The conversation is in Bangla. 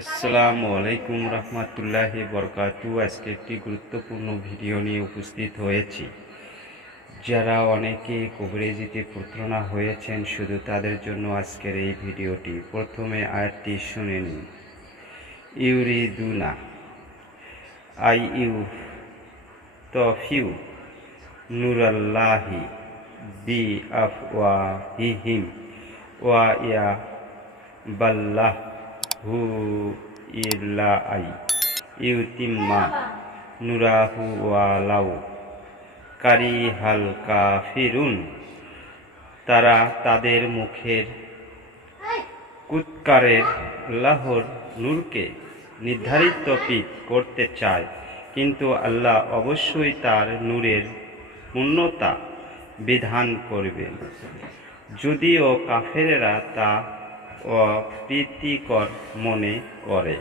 আসসালামু আলাইকুম রহমতুল্লাহি বরকাতু আজকে একটি গুরুত্বপূর্ণ ভিডিও নিয়ে উপস্থিত হয়েছি। যারা অনেকে কবরেজিতে প্রতারণা হয়েছেন, শুধু তাদের জন্য আজকের এই ভিডিওটি। প্রথমে আয়াতটি শুনে নিন। ইউরিদুনা আই ইউ তফিউ নুরাল্লাহি বি আফওয়াহিহিম ওয়া ইয়া বাল্লাহ হু ইল্লা আই ইউতিম্মা, নুরাহু ওয়ালাউ কারি হাল কাফিরুন, তারা তাদের মুখের কুৎকারের লাহর নূরকে নির্ধারিত পিক করতে চায়। কিন্তু আল্লাহ অবশ্যই তার নূরের পূর্ণতা বিধান করবেন। যদিও কাফেরেরা তা অপ্রীতিকর মনে করে।